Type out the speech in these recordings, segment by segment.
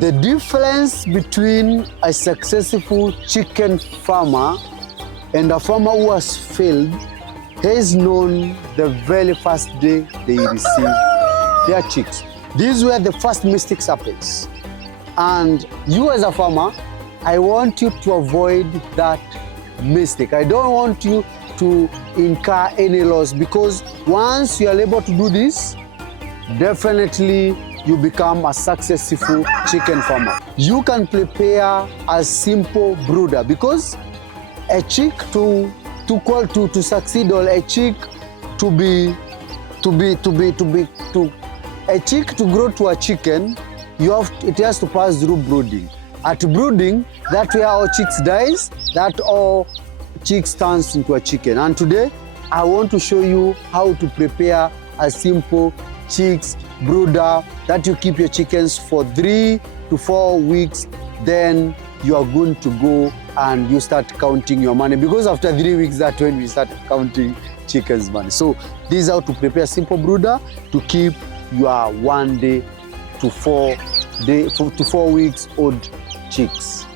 The difference between a successful chicken farmer and a farmer who has failed is known the very first day they receive their chicks. These were the first mistakes happens. And you as a farmer, I want you to avoid that mistake. I don't want you to incur any loss, because once you are able to do this, definitely you become a successful chicken farmer. You can prepare a simple brooder, because a chick to succeed, or a chick a chick to grow to a chicken, it has to pass through brooding. At brooding, that's where all chicks dies, that all chicks turns into a chicken. And today, I want to show you how to prepare a simple chicks brooder that you keep your chickens for 3 to 4 weeks. Then you are going to go and you start counting your money, because after 3 weeks, that's when we start counting chickens' money. So this is how to prepare simple brooder to keep your 1 day to 4 weeks old chicks.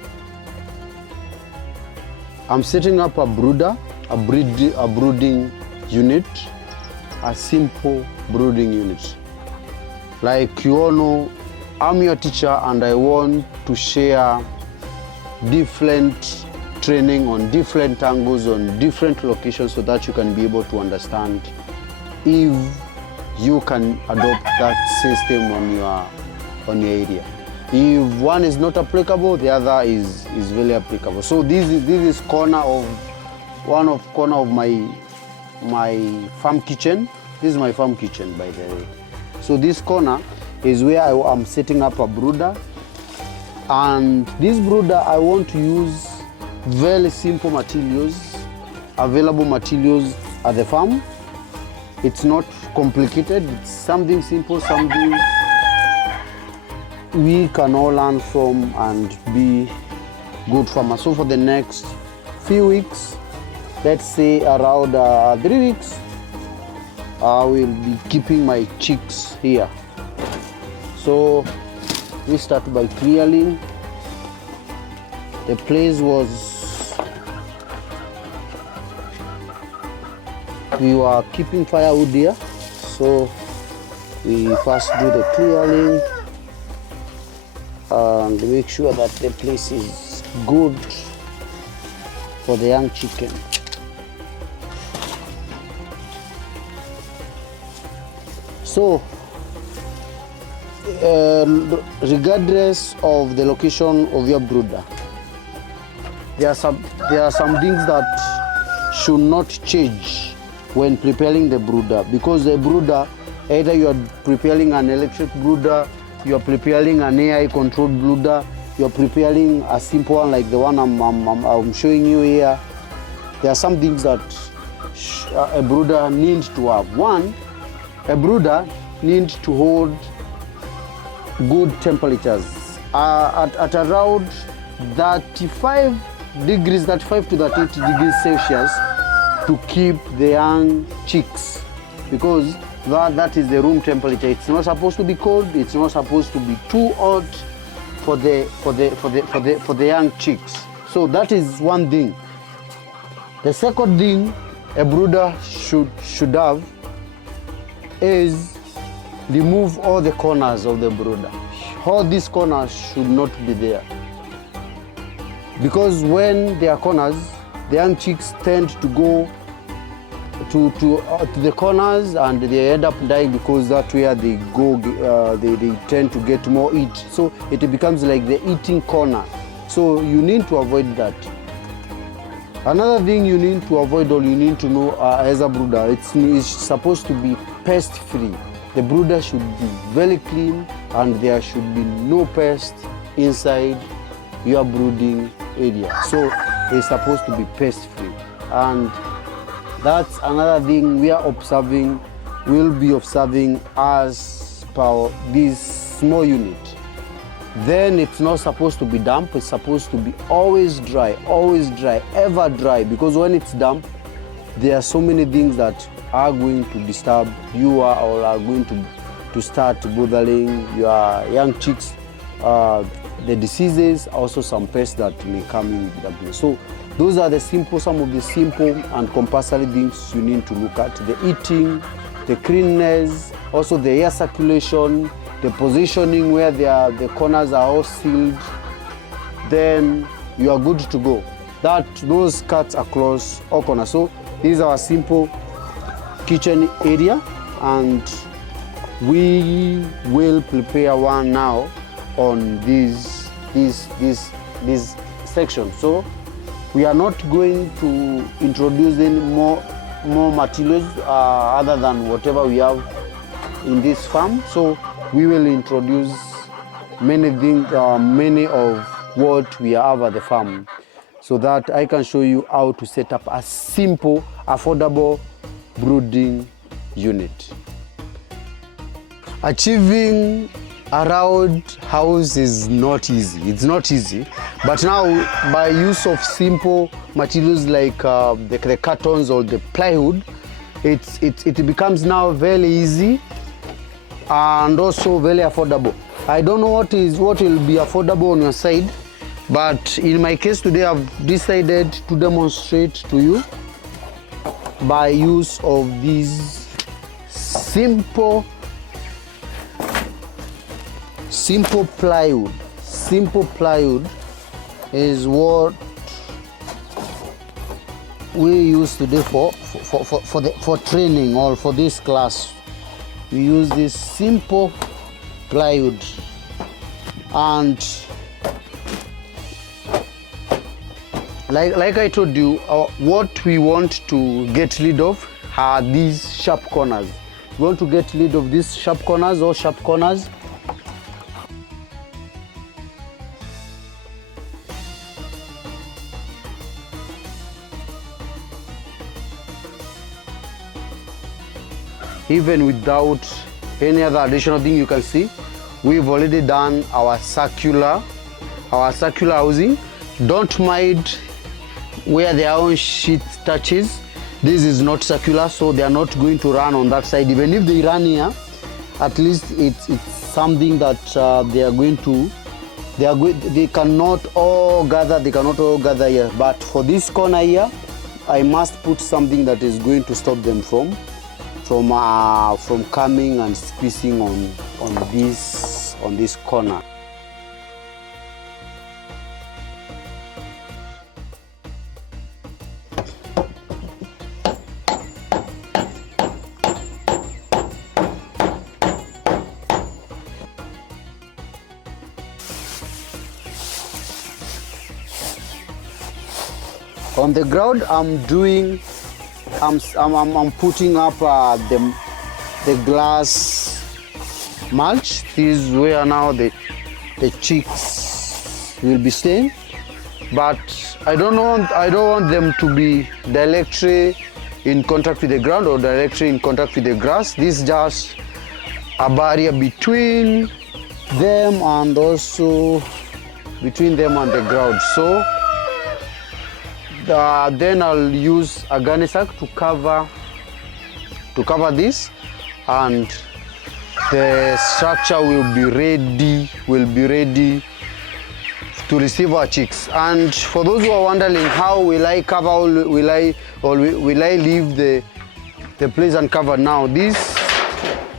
I'm setting up a brooder, a brooding unit, a simple brooding unit. Like you all know, I'm your teacher and I want to share different training on different angles, on different locations, so that you can be able to understand if you can adopt that system on your area. If one is not applicable, the other is very applicable. So this is corner of my farm kitchen. This is my farm kitchen, by the way. So this corner is where I'm setting up a brooder. And this brooder, I want to use very simple materials, available materials at the farm. It's not complicated, it's something simple, something we can all learn from and be good farmers. So for the next few weeks, let's say around 3 weeks, I will be keeping my chicks here. So we start by clearing. The place we were keeping firewood here, so we first do the clearing and make sure that the place is good for the young chicken. So regardless of the location of your brooder, there are some things that should not change when preparing the brooder, because the brooder, either you are preparing an electric brooder, you are preparing an AI controlled brooder, you are preparing a simple one like the one I'm showing you here. There are some things that a brooder needs to have. One, a brooder needs to hold good temperatures at around 35 to 38 degrees Celsius to keep the young chicks, because that is the room temperature. It's not supposed to be cold, it's not supposed to be too hot for the young chicks. So that is one thing. The second thing a brooder should have is remove all the corners of the brooder. All these corners should not be there, because when there are corners, the young chicks tend to go to the corners and they end up dying, because that's where they go. They tend to get more heat, so it becomes like the eating corner. So you need to avoid that. Another thing you need to avoid, or you need to know as a brooder, it's supposed to be pest free. The brooder should be very clean and there should be no pest inside your brooding area. So it's supposed to be pest free. And that's another thing we are observing, we'll be observing as per this small unit. Then it's not supposed to be damp, it's supposed to be always dry, ever dry, because when it's damp, there are so many things that are going to disturb you or are going to start bothering your young chicks. the diseases, also some pests that may come in the place. So those are some of the simple and compulsory things you need to look at: the eating, the cleanness, also the air circulation, the positioning where the corners are all sealed. Then you are good to go. Those cuts across all corners. So this is our simple kitchen area, and we will prepare one now on this section. So we are not going to introduce any more materials other than whatever we have in this farm. So we will introduce many things, many of what we have at the farm, so that I can show you how to set up a simple, affordable brooding unit. Achieving a round house is not easy. It's not easy, but now by use of simple materials like the cartons or the plywood, it becomes now very easy and also very affordable. I don't know what will be affordable on your side, but in my case today I've decided to demonstrate to you by use of these simple plywood. Simple plywood is what we use today for training or for this class. We use this simple plywood, and like I told you, what we want to get rid of are these sharp corners. We want to get rid of these sharp corners or sharp corners. Even without any other additional thing, you can see we've already done our circular housing. Don't mind where their own sheet touches. This is not circular, so they are not going to run on that side. Even if they run here, at least it's something that they cannot all gather here. But for this corner here, I must put something that is going to stop them from coming and squeezing on this corner. On the ground, I'm putting up the glass mulch. This is where now the chicks will be staying. But I don't want them to be directly in contact with the ground or directly in contact with the grass. This is just a barrier between them and also between them and the ground. So then I'll use a gunny sack to cover this, and the structure will be ready to receive our chicks. And for those who are wondering how will I cover, will I leave the place uncovered? Now this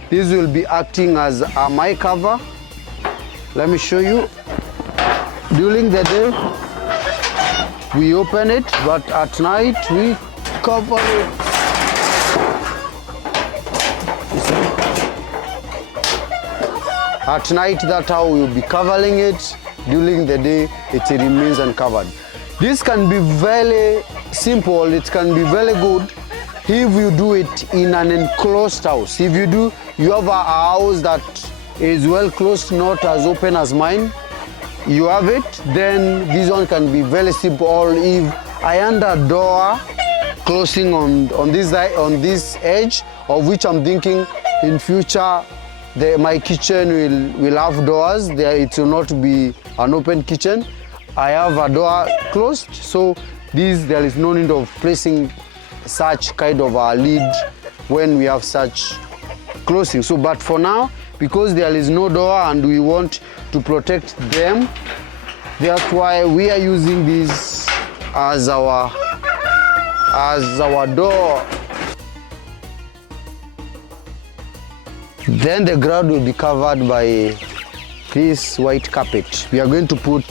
will be acting as my cover. Let me show you. During the day we open it, but at night we cover it. At night, that's how we'll be covering it. During the day, it remains uncovered. This can be very simple, it can be very good if you do it in an enclosed house. If you have a house that is well closed, not as open as mine, you have it, then this one can be very simple. Or if I end a door closing on this edge, of which I'm thinking in future my kitchen will have doors. It will not be an open kitchen. I have a door closed, so there is no need of placing such kind of a lid when we have such closing. So, but for now, because there is no door and we want to protect them. That's why we are using this as our door. Then the ground will be covered by this white carpet. We are going to put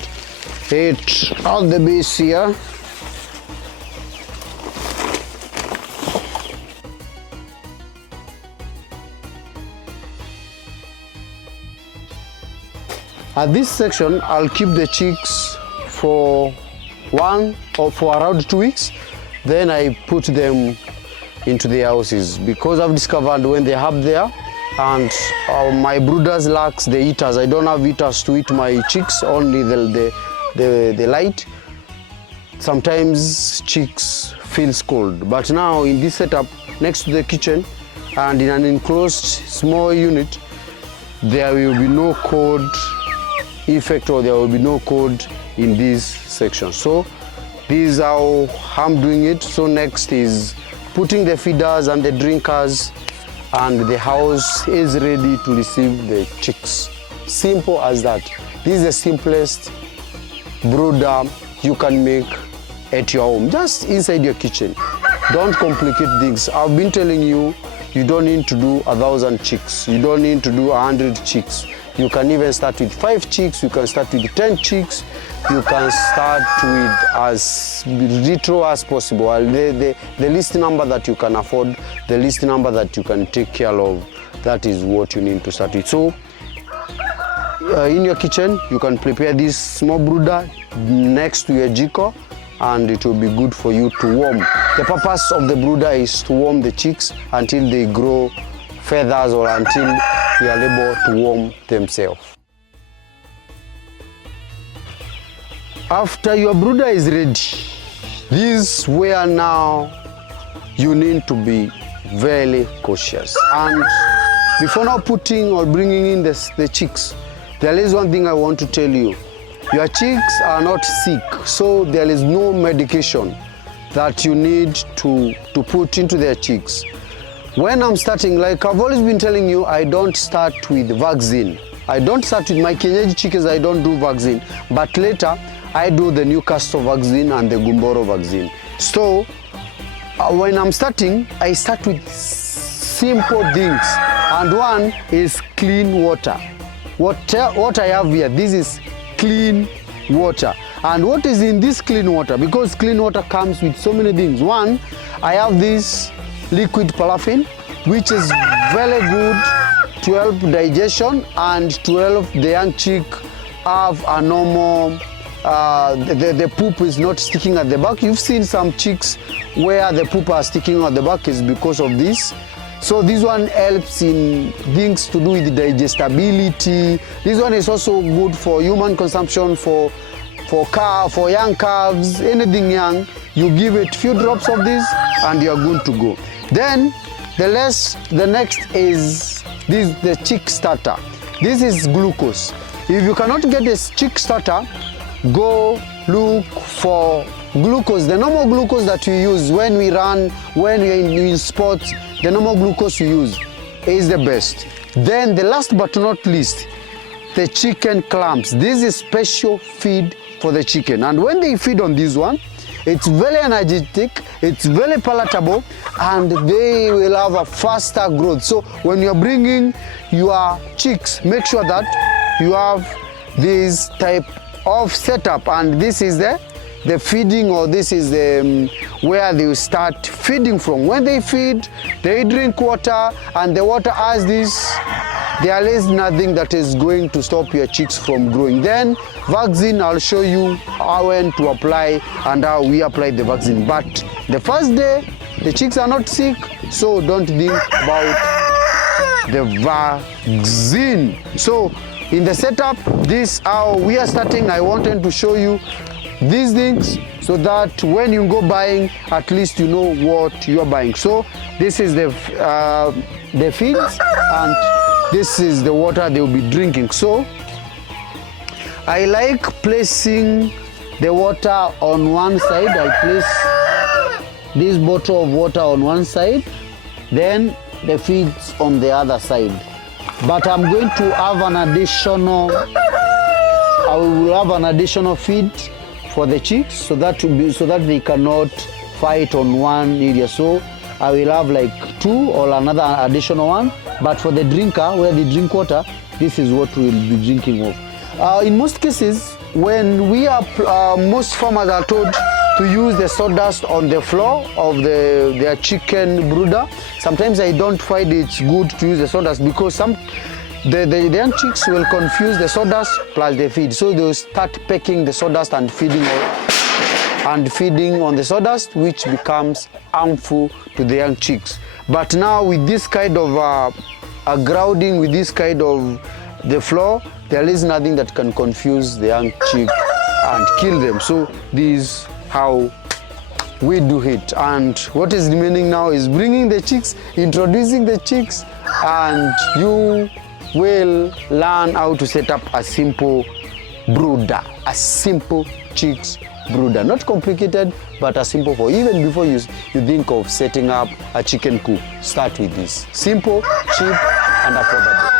it on the base here. At this section, I'll keep the chicks for 1 or for around 2 weeks. Then I put them into the houses because I've discovered when they have there and my brooders lacks the heaters. I don't have heaters to eat my chicks, only the light. Sometimes chicks feels cold. But now in this setup next to the kitchen and in an enclosed small unit, there will be no cold effect or there will be no cold in this section. So this is how I'm doing it. So next is putting the feeders and the drinkers, and the house is ready to receive the chicks. Simple as that. This is the simplest brooder you can make at your home, just inside your kitchen. Don't complicate things. I've been telling you, you don't need to do 1,000 chicks. You don't need to do 100 chicks. You can even start with 5 chicks, you can start with 10 chicks, you can start with as little as possible. The least number that you can afford, the least number that you can take care of, that is what you need to start with. So, in your kitchen, you can prepare this small brooder next to your jiko, and it will be good for you to warm. The purpose of the brooder is to warm the chicks until they grow feathers or until they are able to warm themselves. After your brooder is ready, this is where now you need to be very cautious. And before now putting or bringing in the chicks, there is one thing I want to tell you. Your chicks are not sick, so there is no medication that you need to put into their chicks. When I'm starting, like I've always been telling you, I don't start with vaccine. I don't start with my Kenyaji chickens, I don't do vaccine. But later, I do the Newcastle vaccine and the Gumboro vaccine. So, when I'm starting, I start with simple things. And one is clean water. What I have here, this is clean water. And what is in this clean water? Because clean water comes with so many things. One, I have this liquid paraffin, which is very good to help digestion and to help the young chick have a normal, the poop is not sticking at the back. You've seen some chicks where the poop are sticking at the back is because of this. So this one helps in things to do with digestibility. This one is also good for human consumption, for young calves, anything young. You give it few drops of this and you are good to go. Then the next is the chick starter. This is glucose. If you cannot get this chick starter, go look for glucose. The normal glucose that we use when we run, when we're in sports, the normal glucose we use is the best. Then the last but not least, the chicken clumps. This is special feed for the chicken. And when they feed on this one, it's very energetic, it's very palatable, and they will have a faster growth. So when you're bringing your chicks, make sure that you have this type of setup, and this is the feeding, or this is where they will start feeding from. When they feed, they drink water, and the water has this, there is nothing that is going to stop your chicks from growing. Then vaccine, I'll show you how when to apply and how we apply the vaccine. But the first day, the chicks are not sick, so don't think about the vaccine. So in the setup, this how we are starting. I wanted to show you these things so that when you go buying, at least you know what you are buying. So this is the feeds, and this is the water they will be drinking. So I like placing the water on one side. I place this bottle of water on one side, then the feeds on the other side. but I'm going to have an additional, I will have an additional feed for the chicks so that they cannot fight on one area. So I will have like 2 or another additional one, but for the drinker, where they drink water, this is what we'll be drinking of. In most cases, when we are, most farmers are told to use the sawdust on the floor of their chicken brooder. Sometimes I don't find it good to use the sawdust because the young chicks will confuse the sawdust plus the feed. So they'll start pecking the sawdust and feeding on the sawdust, which becomes harmful to the young chicks. But now with this kind of grouting, with this kind of the floor, there is nothing that can confuse the young chick and kill them. So this is how we do it. And what is remaining now is bringing the chicks, introducing the chicks, and you will learn how to set up a simple brooder, a simple chicks brooder. Not complicated, but a simple for even before you think of setting up a chicken coop. Start with this. Simple, cheap, and affordable.